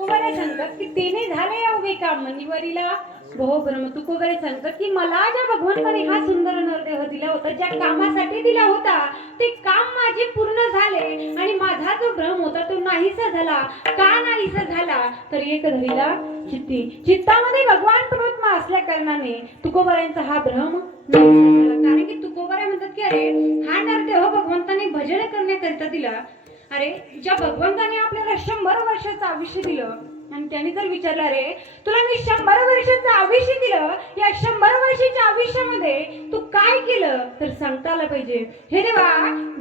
तुकोबारे सांगतात की तेने झाले अवघे काम निवरीला बहु ब्रह्म. तुकोबारे सांगतात की मला ज्या भगवंताने हा सुंदर नरदेह दिला होता, ज्या कामासाठी दिला होता ते काम माझे पूर्ण झाले आणि माझा जो भ्रम होता तो नाहीसा झाला. का नाहीसा झाला तर एक धरीला चित्ती. चित्तामध्ये भगवान परमात्मा असल्या कारणाने तुकोबाऱ्यांचा हा भ्रम नाहीसा झाला. कारण की तुकोबारे म्हणतात की अरे हा नरदेह भगवंताने भजन करण्याकरिता दिला. अरे ज्या भगवंताने आपल्याला 100 वर्षाचं आयुष्य दिलं आणि त्याने जर विचारलं रे तुला मी 100 वर्षाचं आयुष्य दिलं, या 100 वर्षाच्या आयुष्यामध्ये तू काय केलं तर सांगता आलं पाहिजे. हे देवा,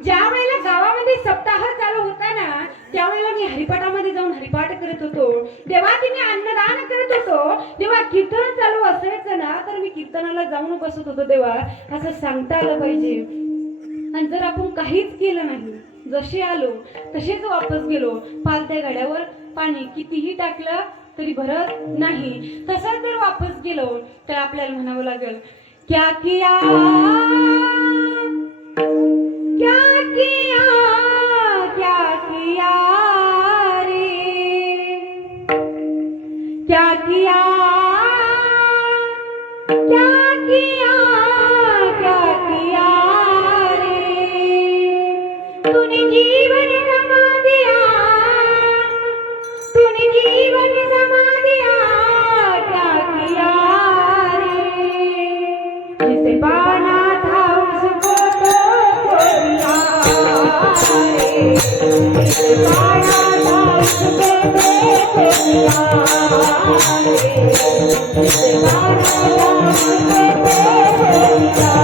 ज्या वेळेला गावामध्ये सप्ताह चालू होता ना त्यावेळेला मी हरिपाठामध्ये जाऊन हरिपाठ करत होतो. देवा तिने अन्नदान करत होतो. देवा कीर्तन चालू असायचं ना तर मी कीर्तनाला जाऊन बसत होतो. देवा असं सांगता आलं पाहिजे. आणि जर आपण काहीच केलं नाही, जसे आलो तसेच वापस गेलो, पालत्या गाड्यावर पाणी कितीही टाकलं तरी भरत नाही, तसंच जर वापस गेलो तर आपल्याला म्हणावं लागेल क्या किया क्या किया क्या किया रे, क्या किया क्या किया क्या किया रे, तूने जीवन रमा दिया, तूने जीवन रमा दिया, क्या किया रे, जिसे पाना था उसको तो दिया रे, जिसे पाना था उसको तो दिया रे, जिसे पाना था उसको तो दिया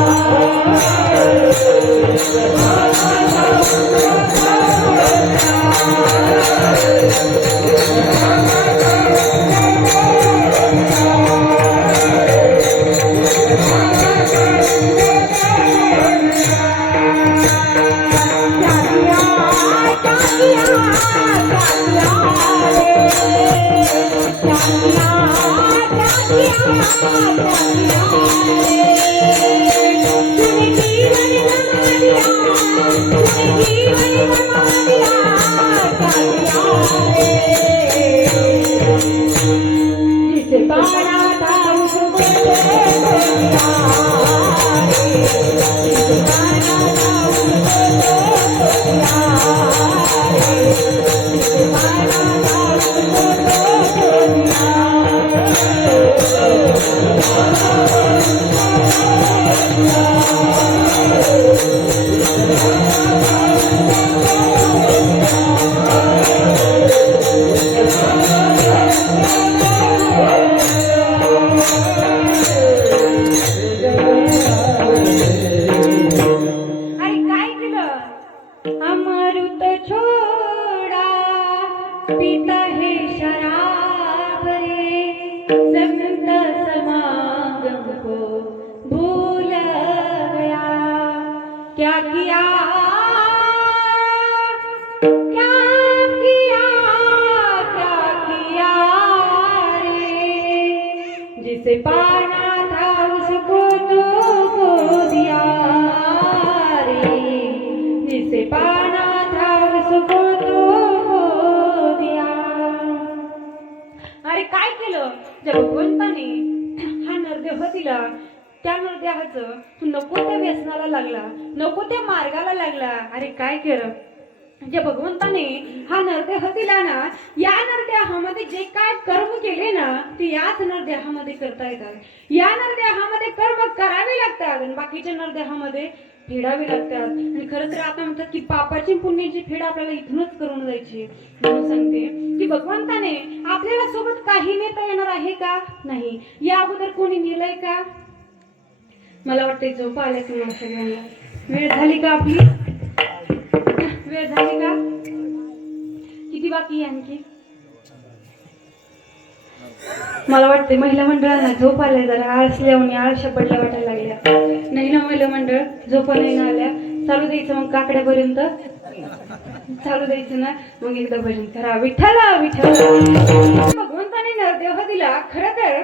जिसे पाना था उसको अमृत छोड़ा पीता है शराब रे, संत समागम को भूल गया, क्या किया क्या किया क्या किया रे, जिसे पाना था उसको तो दिया रे, जिसे पाना था उसको तो दिया. अरे काय केलं ज्या भगवंताने हा नरदेह दिला त्या नरदेहाचं तू नको त्या व्यसनाला लागला, नको त्या मार्गाला लागला. अरे काय केलं जे भगवंताने हा नरदेह दिला ना, या नरदेहामध्ये जे काय कर्म केले ना ते याच नरदेहामध्ये करता येतात. या नरदेहामध्ये कर्म करावे लागतात आणि बाकीच्या नरदेहामध्ये फेडावी लागतात. आणि खरं तर आता म्हणतात की पापाची पुण्याची फेड आपल्याला इथूनच करून जायची. म्हणून सांगते की भगवंताने आपल्याला सोबत काही नेता येणार आहे का नाही, या अगोदर कोणी नेलंय का. मला वाटते झोप आल्या तुम्हाला सगळ्यांना. वेळ झाली का आपली, वेळ झाली का, किती बाकी आहे आणखी. मला वाटते महिला मंडळांना झोप आल्या, जरा आळसल्याने आळशा पडल्या वाटायला लागल्या. नाही ना महिला मंडळ, झोप नाही ना आल्या. चालू द्यायचं मग काकड्यापर्यंत चालू द्यायचं ना, मग एकदा भजन करा विठ्ठला विठ्ठला. भगवंताने नरदेह दिला. खरं तर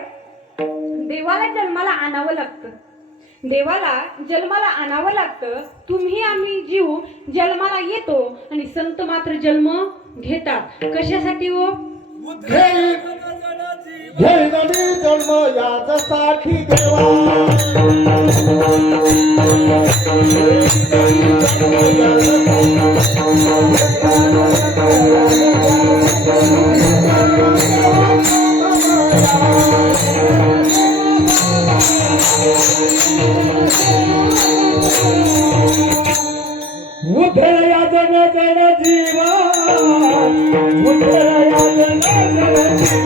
देवाला जन्माला आणावं लागतं, देवाला जन्माला आणावं लागतं. तुम्ही आम्ही जीव जन्माला येतो आणि संत मात्र जन्म घेतात. कशासाठी हो, घेईन मी जन्म याच्यासाठी देवा उधळया जन जन जीवा उधळया जन जन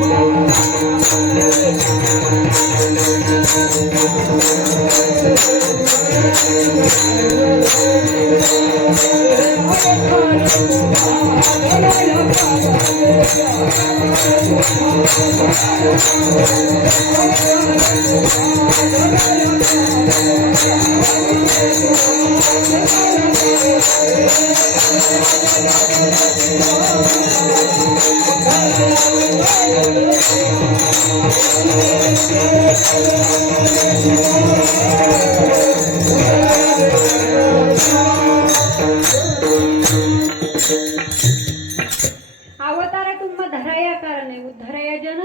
अवतारा तुम्हा धराया कारणे उद्धराया जन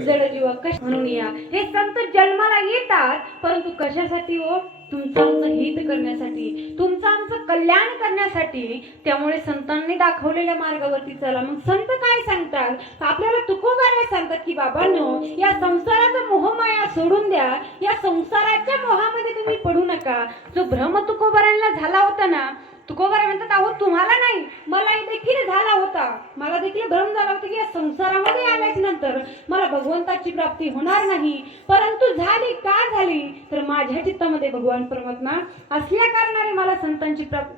जडजीवा कश म्हणून या हे संत जन्माला येतात परंतु कशासाठी हो तुमचं आमचं हित करण्यासाठी तुमचं आमचं कल्याण करण्यासाठी त्यामुळे संतांनी दाखवलेल्या मार्गावरती चला मग संत काय सांगतात आपल्याला तुकोबारे सांगतात की बाबांनो या संसाराचा मोहमाया सोडून द्या या संसाराच्या मोहामध्ये तुम्ही पडू नका जो भ्रम तुकोबारांना झाला होता ना तुकोबारा म्हणतात अहो तुम्हाला नाही मला देखील झाला होता मला देखील भ्रम झाला होता की या संसारामध्ये आल्याच नंतर मला भगवंताची प्राप्ती होणार नाही परंतु झाली का झाली तर माझ्या चित्तामध्ये भगवान परमात्मा असल्या कारणाने मला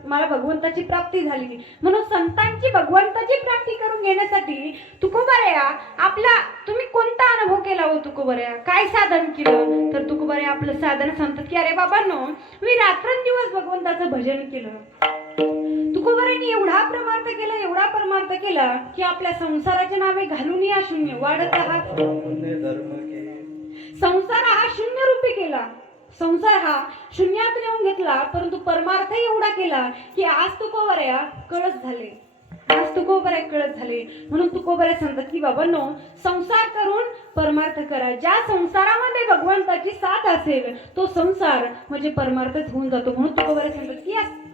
मला भगवंताची प्राप्ती झाली म्हणून संतांची भगवंताची प्राप्ती करून घेण्यासाठी तुकोबारा आपला तुम्ही कोणता अनुभव केला हो तुकोबारा काय साधन केलं तर तुकोबारा आपलं साधन सांगतात की अरे बाबांनो मी रात्रंदिवस भगवंताचं भजन केलं तुकोबारांनी एवढा परमार्थ केला की आपल्या संसाराचे नावे घालून या शून्य वाढत आहात संसार हा शून्य रूपी केला संसार हा शून्यात नेऊन घेतला परंतु परमार्थ एवढा केला की आज तुकोबारा कळत झाले म्हणून तुकोबारा सांगतात की बाबांनो संसार करून परमार्थ करा ज्या संसारामध्ये भगवंताची साथ असेल तो संसार म्हणजे परमार्थच होऊन जातो म्हणून तुकोबारा सांगतात की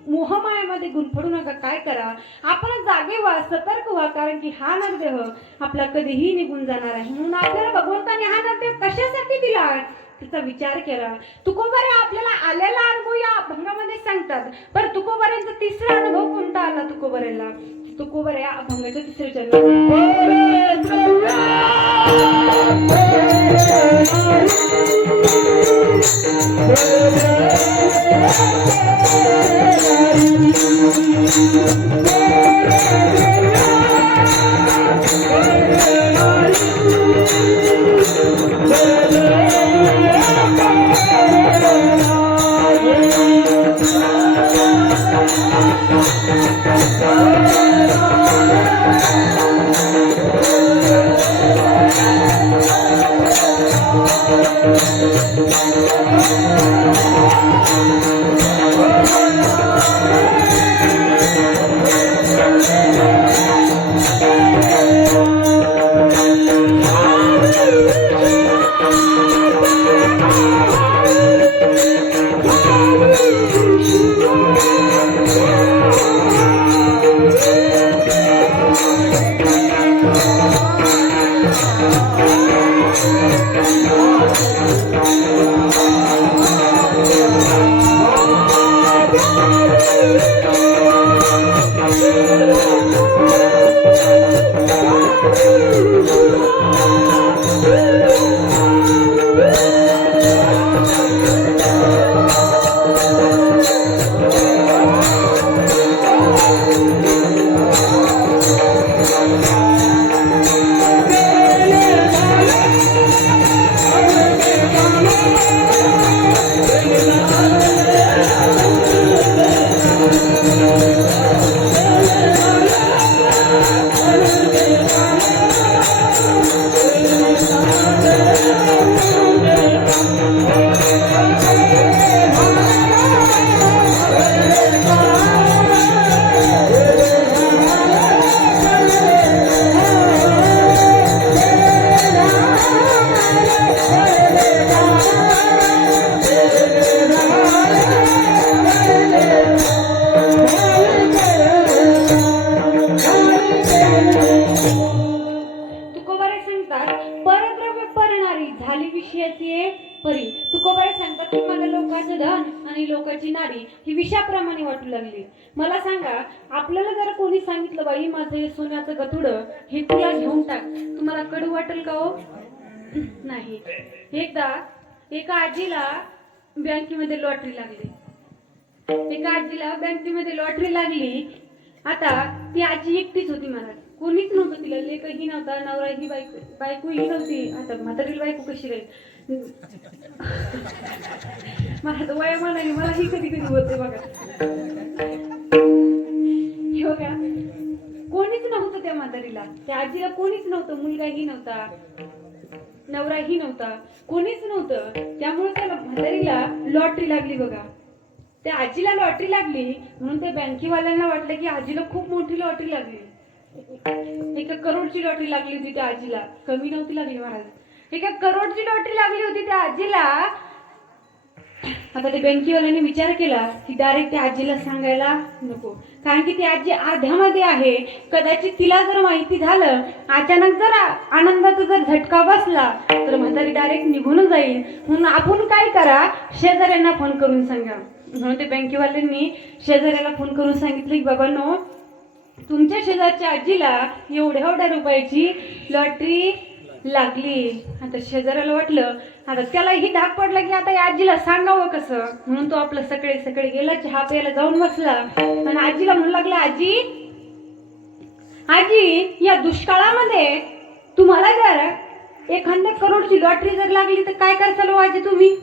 मोहमायामध्ये गुंफडू नका काय करा आपण जागे व्हा सतर्क व्हा कारण की हा नरदेह आपला कधीही निघून जाणार आहे म्हणून आपल्याला भगवंताने हा नरदेह कशासाठी दिला त्याचा विचार केला तुकोबारा आपल्याला आलेला अनुभव या अभंगामध्ये सांगतात पण तुकोबारांचा तिसरा अनुभव कोणता आला तुकोबाराला तुकोबारा या अभंगाच्या तिसऱ्या परी तुकोबारे सांगतात की मला लोकांचं धन आणि लोकांची नारी ही विषाप्रमाणे वाटू लागली. मला सांगा, आपल्याला जर कोणी सांगितलं बाई माझं हे सोन्याचं गतुडं हे तुला घेऊन टाक, तुम्हाला कडू वाटेल का हो? नाही. एकदा एका आजीला बँकेमध्ये लॉटरी लागली. आता ती आजी एकटीच होती महाराज, कोणीच नव्हतं तिला, लेकही नव्हता, नवराही बायकोही नव्हती. आता म्हातारीला बायको कशी राहील? मला तर वया म्हणाली, मलाही कधी कधी होते बघा. हो का, कोणीच नव्हतं त्या म्हातारीला, त्या आजीला कोणीच नव्हतं, मुलगाही नव्हता, नवराही नव्हता, कोणीच नव्हतं. त्यामुळे त्या म्हातारीला लॉटरी लागली बघा. त्या आजीला लॉटरी लागली म्हणून त्या बँकेवाल्यांना वाटलं की आजीला खूप मोठी लॉटरी लागली. 1 करोडची लॉटरी लागली होती त्या आजीला, कमी नव्हती लागली महाराज. 1 करोडची लॉटरी लागली होती त्या आजीला. आता त्या बँकेवाल्यांनी विचार केला की डायरेक्ट त्या आजीला सांगायला नको, कारण की ती आजी अर्ध्यामध्ये आहे. कदाचित तिला जर माहिती झालं, अचानक जर आनंदाचा जर झटका बसला तर म्हातारी डायरेक्ट निघून जाईल. म्हणून आपण काय करा, शेजाऱ्यांना फोन करून सांगा. म्हणून ते बँकेवाल्यांनी शेजाऱ्याला फोन करून सांगितलं की बाबांनो, तुमच्या शेजारच्या आजीला एवढ्या रुपयाची लॉटरी लागली. आता शेजाऱ्याला वाटलं, आता त्यालाही धाक पडला की आता या आजीला सांगावं कसं. म्हणून तो आपलं सकाळी गेला, चहा प्यायला जाऊन बसला आणि आजीला म्हणू लागला, आजी या दुष्काळामध्ये तुम्हाला जर 1 करोडची लॉटरी जर लागली तर काय करसाल हो आजी तुम्ही?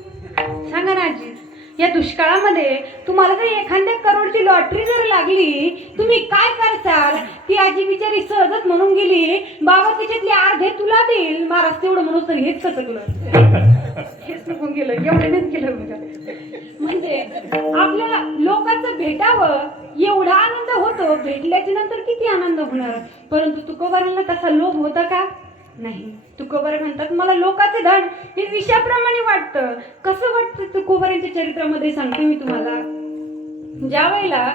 सांगा ना आजी, या दुष्काळामध्ये तुम्हाला जर 1 करोडची लॉटरी जर लागली तुम्ही काय करसाल? ती आजी बिचारी सहजच म्हणून गेली, बाबा त्याच्यातले अर्धे तुला देईल. महाराज तेवढं म्हणून तर हेच सगळं हेच निघून गेलं, एवढ्यानेच केलं बघा. म्हणजे आपल्याला लोकांचं भेटावं एवढा आनंद होतो, भेटल्याच्या नंतर किती आनंद होणार. परंतु तुकोबारांना तसा लोभ होता का? नाही. तुकोबार म्हणतात मला लोकांचे धन हे विषाप्रमाणे वाटतं. कसं वाटतं तुकोबारांच्या चरित्रामध्ये सांगते मी तुम्हाला. ज्या वेळेला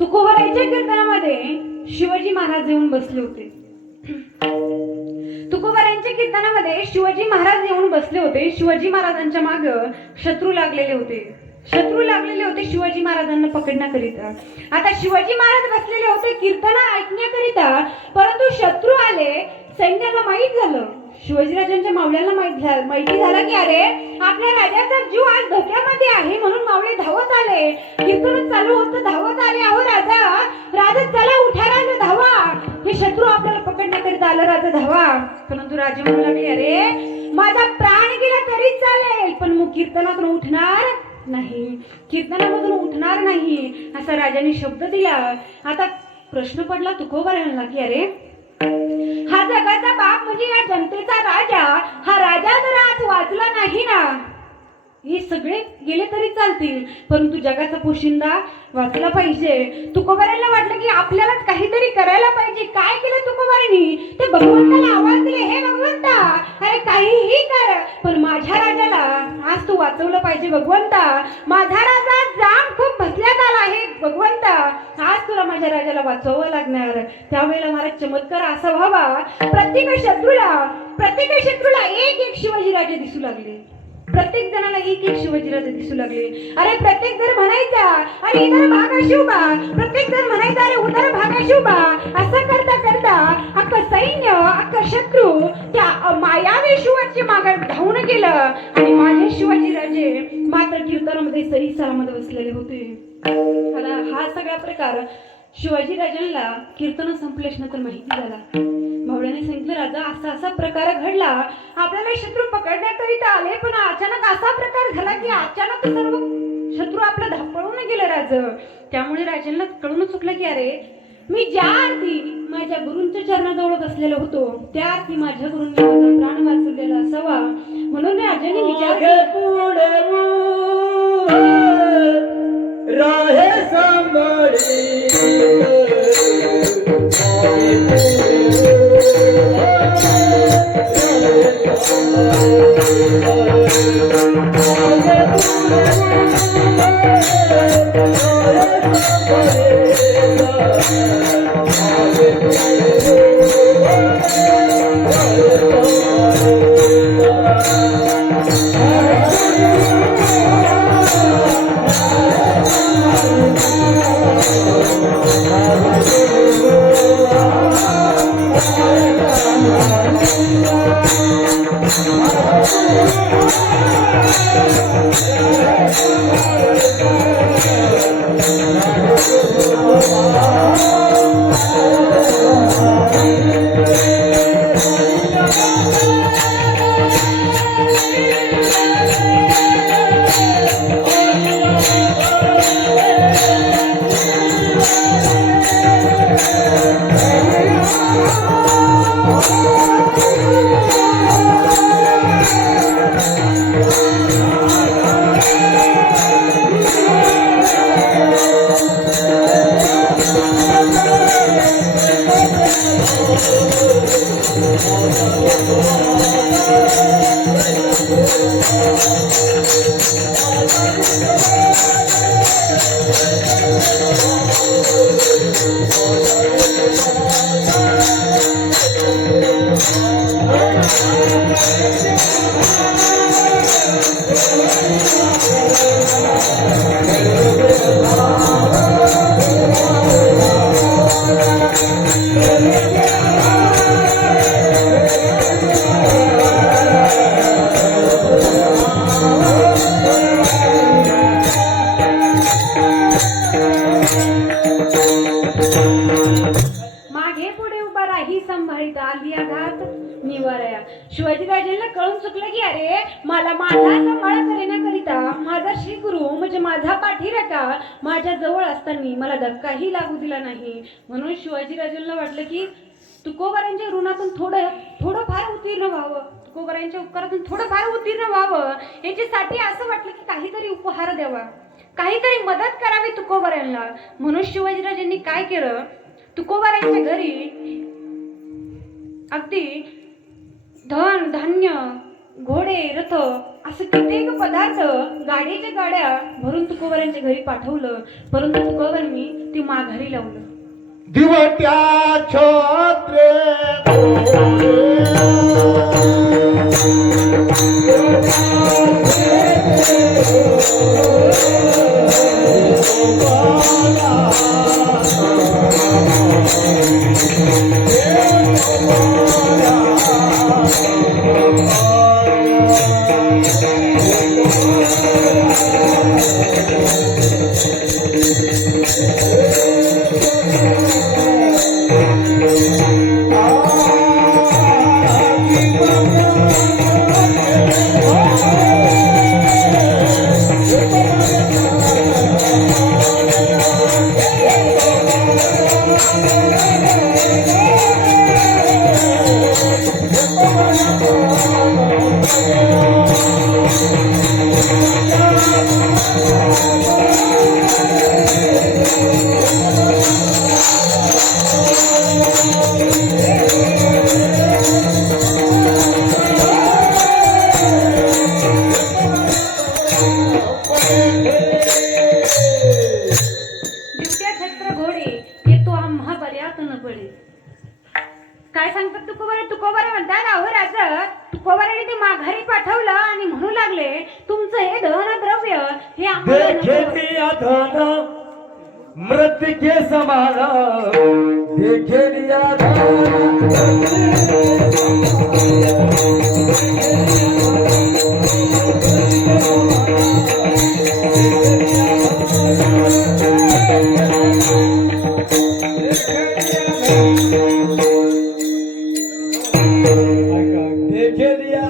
तुकोबारांच्या कीर्तनामध्ये शिवाजी महाराज येऊन बसले होते. तुकोबारांच्या कीर्तनामध्ये शिवाजी महाराज येऊन बसले होते. शिवाजी महाराजांच्या माग शत्रू लागलेले होते शिवाजी महाराजांना पकडण्याकरिता. आता शिवाजी महाराज बसलेले होते कीर्तन ऐकण्याकरिता, परंतु शत्रू आले. सैन्याला माहीत झालं, शिवाजीराजांच्या मावळ्यांना माहिती झालं की अरे आपल्या राजाचा जीव आज धोक्यामध्ये आहे. म्हणून मावळे धावत आले, कीर्तन चालू होतं, धावत आले. अहो राजा चला उठा, राजा धावा, हे शत्रू आपल्याला पकडण्याकरिता आलं, राजा धावा. परंतु राजे म्हणू लागले अरे माझा प्राण गेला तरी चालेल, पण मग कीर्तनातून उठणार नाही, असा राजाने शब्द दिला. आता प्रश्न पडला तुकोबारांना की अरे हा जगाचा बाप म्हणजे या जनतेचा राजा, हा राजा जर आज वाचला नाही ना, हे सगळे गेले तरी चालतील, परंतु जगाचा पोशिंदा वाचला पाहिजे. तुकोबारांना वाटलं की आपल्यालाच काहीतरी करायला पाहिजे. काय केलं तुकोबारांनी? ते भगवंताला आवाज दिले, हे भगवंता अरे काहीही कर, पण माझ्या राजाला आज तू वाचवलं पाहिजे. भगवंता माझा राजा जाम खूप भसल्यात आला आहे, भगवंता आज तुला माझ्या राजाला वाचवावं लागणार. त्यावेळेला मला चमत्कार असा व्हावा, प्रत्येक शत्रूला एक शिवाजी राजे दिसू लागले. प्रत्येक जणाला एक शिवाजीराजे दिसू लागले. अरे प्रत्येक जण म्हणायचा अरे इधर भागा शिवबा, प्रत्येक जण म्हणायचा अरे उधर भागा शिवबा. असं करता करता अख्खं सैन्य, अख्खं शत्रू त्या मायावी शिवाची मागे धावून गेलं आणि माझे शिवाजीराजे मात्र कीर्तनामध्ये सही सलामत बसलेले होते. हा सगळा प्रकार शिवाजीराजांना कीर्तन संपल्यानंतर माहिती झाला. भावड्याने सांगितलं राजा असा प्रकार घडला, आपल्याला शत्रू पकडण्याकरिता आले, पण अचानक असा प्रकार झाला की अचानक सर्व शत्रू आपला धापळून गेले राज. त्यामुळे राजांना कळून चुकलं की अरे मी ज्या आरती माझ्या गुरूंच्या चरणाजवळ बसलेलो होतो त्या आरती माझ्या गुरूंनी माझा प्राण वाचवलेला असावा. म्हणून राजाने विचार राहे सांभाळी मागे पुढे उभा राही सांभाळीत आली घात निवारया. शिवाजीराजेंना कळून चुकलं की अरे मला माझा सांभाळ करीता माझा श्री गुरु म्हणजे माझा पाठीराखा माझ्या जवळ असताना मला धक्काही लागू दिला नाही. म्हणून शिवाजीराजेंना वाटलं की तुकोबारांच्या ऋणातून थोडं फार उत्तीर्ण व्हावं, तुकोबारांच्या उपकारातून थोडं फार उत्तीर्ण व्हावं याच्यासाठी असं वाटलं की काहीतरी उपहार द्यावा, काहीतरी मदत करावी तुकोबारांना. म्हणून शिवाजीराजांनी काय केलं, तुकोबारांच्या घरी अगदी धन धान्य घोडे रथ असं कित्येक पदार्थ गाडीच्या गाड्या भरून तुकोबारांच्या घरी पाठवलं. परंतु तुकोबारांनी ती माघारी लावलं. दिवट्या छत्रे काय सांगतात तुकोबारे म्हणतात अहो राजा तुकोबाराने ते माघारी पाठवलं आणि म्हणू लागले तुमचं हे धन द्रव्य हे आम्हाला नको. मृत्यु के समान देखे लिया देखे लिया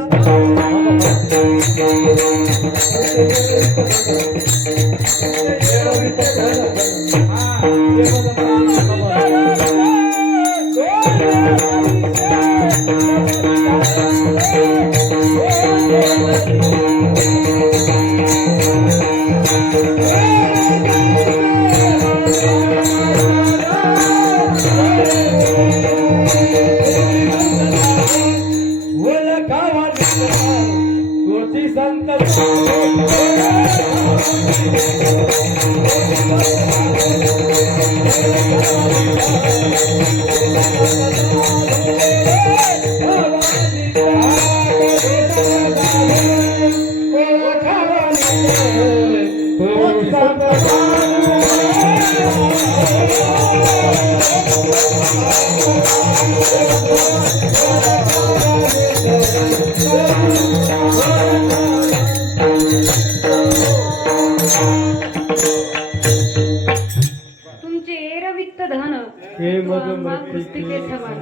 Oh, तुमचे एरवित्त धन हे तो मग आम्हा मग पुस्तिके समान.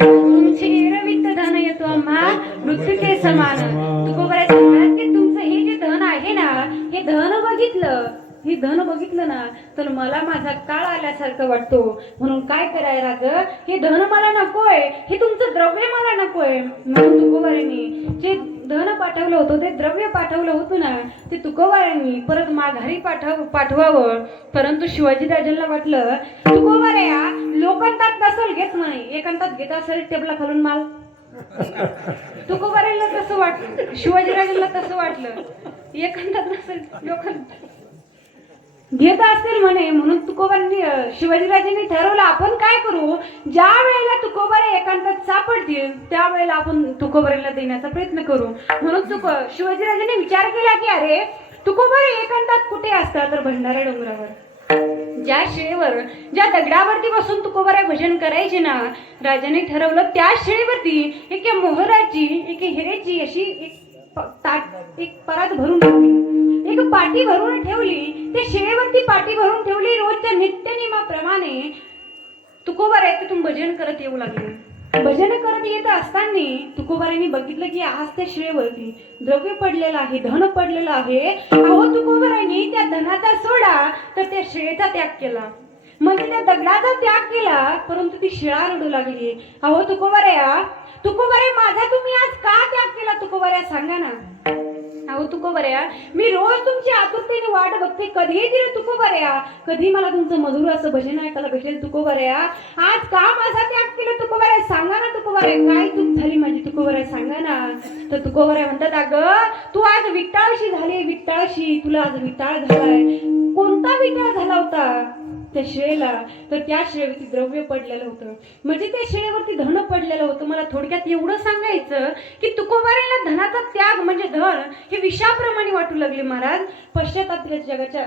तुमचे एरवित्त धन येतो आम्हा मृत्युके समान. तुकोबराय सांगतात की तुमचं हे जे धन आहे ना, हे धन बघितलं ना तर मला माझा काळ आल्यासारखं वाटतो. म्हणून काय करायला ग, हे धन मला नकोय, हे तुमचं द्रव्य मला नकोय. म्हणून तुकोबारायांनी जे धन पाठवलं होतं, ते द्रव्य पाठवलं होतं ना, ते तुकोबारायांनी परत माघारी पाठवावं. परंतु शिवाजीराजांना वाटलं तुकोबाराया लोकांतात नसेल घेत म्हणे, एकांतात घेत असेल टेबला खालून माल. तुकोबारायला तसं वाटलं, शिवाजीराजांना तसं वाटलं एकांतात नसेल लोकांत घेत असतील म्हणे. म्हणून तुकोबांनी शिवाजीराजांनी ठरवलं आपण काय करू, ज्या वेळेला तुकोबारे एकांतात सापडतील त्यावेळेला आपण तुकोबारेला देण्याचा प्रयत्न करू. म्हणून शिवाजीराजांनी विचार केला की अरे तुकोबारे एकांतात कुठे असतात, तर भंडारा डोंगरावर ज्या शिळेवर ज्या दगडावरती बसून तुकोबारे भजन करायचे ना, राजाने ठरवलं त्या शिळेवरती एका मोहराची एका हिरेची अशी एक परात भरून ठेवली, एक पाटी भरून ठेवली. त्या शिळेवरती पाटी भरून ठेवली. रोजच्या नित्यनियमाप्रमाणे तुकोबाराय तिथून भजन करत येऊ लागले. भजन करत येत असताना तुकोबारायांनी बघितलं की आज त्या शिळेवरती द्रव्य पडलेलं आहे, धन पडलेलं आहे. अहो तुकोबारायांनी त्या धनाचा सोडा तर त्या शिळेचा त्याग केला, म्हणजे त्या दगडाचा त्याग केला, परंतु ती शिळा रडू लागली. अहो तुकोबारे माझा तुम्ही आज का त्याग केला, तुकोबाऱ्या सांगा ना. अहो तुकोबाऱ्या मी रोज तुमची आतुरतेने वाट बघते, कधी येतील तुकोबाऱ्या, कधी मला तुमचं मधुर असं भजन ऐकायला भेटेल तुकोबाऱ्या. आज का माझा त्याग केला तुकोबाऱ्या सांगा ना. तुकोबाऱ्या काय चूक झाली माझी तुकोबाऱ्या सांगा ना. तर तुकोबाऱ्या म्हणतात अगं तू आज विटाळशी झाली, विटाळशी तुला आज विटाळ झालाय. कोणता विटाळ झाला होता त्या शिळेला, तर त्या शिळेवरती द्रव्य पडलेलं होतं, म्हणजे त्या शिळेवरती धन पडलेलं होतं. मला थोडक्यात एवढं सांगायचं की तुकोबारायला धनाचा त्याग म्हणजे धन हे विषाप्रमाणे वाटू लागले. महाराज पश्चाताप जगाच्या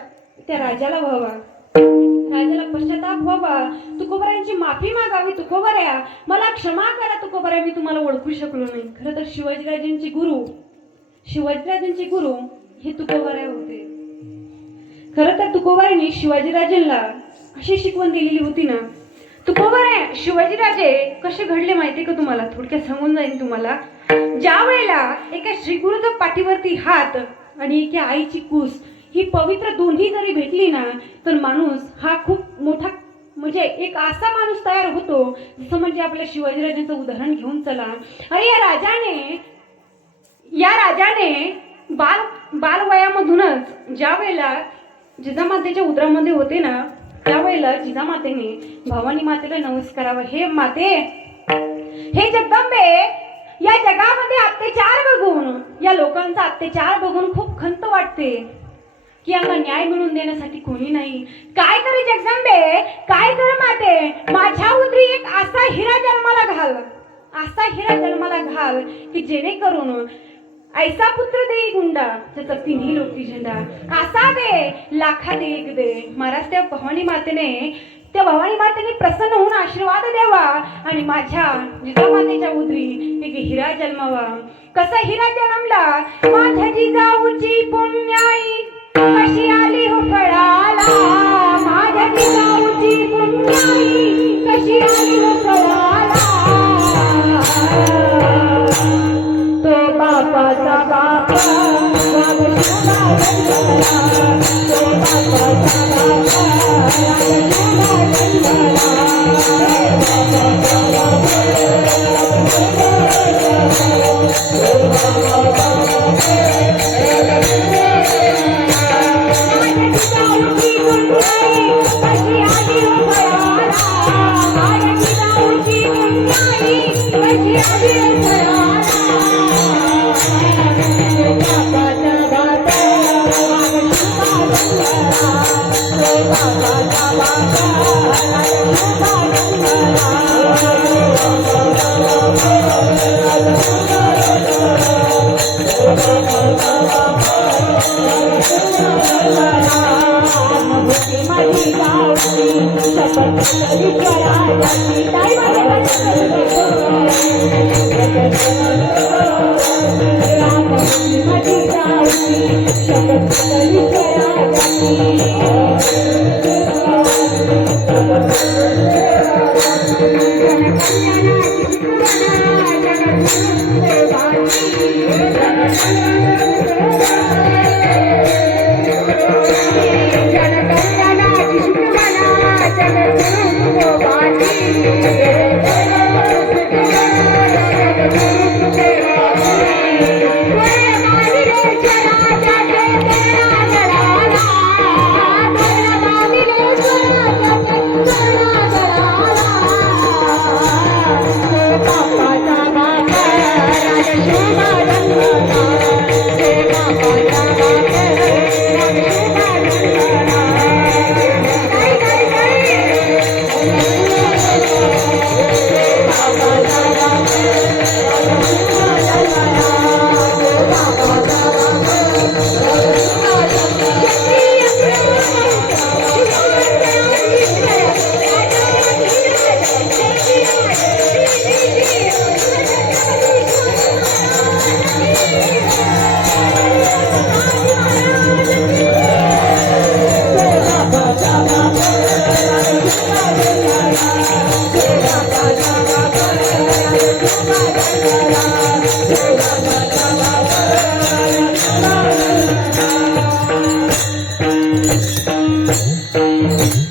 त्या राजाला व्हावा, राजाला पश्चाताप व्हावा, तुकोबारायांची माफी मागावी. तुकोबाऱ्या मला क्षमा करा तुकोबाऱ्या, मी तुम्हाला ओळखू शकलो नाही. खरं तर शिवाजीराजांचे गुरु हे तुकोबाराय होते. खरं तर तुकोबारायांनी शिवाजीराजांना अशी शिकवण दिलेली होती ना. तुकोबाराय शिवाजीराजे कसे घडले माहितीये का तुम्हाला, थोडक्यात सांगून जाईन तुम्हाला. ज्या वेळेला एका श्रीगुरूच्या पाठीवरती हात आणि एका आईची कूस ही पवित्र दोन्ही जरी भेटली ना, तर माणूस हा खूप मोठा म्हणजे एक असा माणूस तयार होतो, जसं म्हणजे आपल्या शिवाजीराजांचं उदाहरण घेऊन चला. अरे या राजाने बालवयामधूनच ज्या वेळेला जिजामातेच्या उदरामध्ये होते ना, त्यावेळेला जिजामातेने भवानी मातेला नमस्कारावा. हे माते, हे जगदंबे, या जगामध्ये अत्याचार बघून, या लोकांचा अत्याचार बघून खूप खंत वाटते की यांना न्याय मिळवून देण्यासाठी कोणी नाही. काय करे जगदंबे, काय करे माते, माझ्या उदरी एक असा हिरा जन्माला घाल की जेणेकरून ऐसा पुत्र दे गुंडा त्याचा तिन्ही लोकी झेंडा, असा दे लाखा दे एक दे. महाराज त्या भवानी मातेने प्रसन्न होऊन आशीर्वाद द्यावा आणि माझ्या जिजामातेच्या उदरी एक हिरा जन्मावा. कसा हिरा जन्मला, माझ्या जिजाऊची पुण्याई कशी आली हो फळाला, माझ्या जिजाऊची पुण्याई कशी आली हो फळाला. तो बापाचा बापा शपथ Thank you.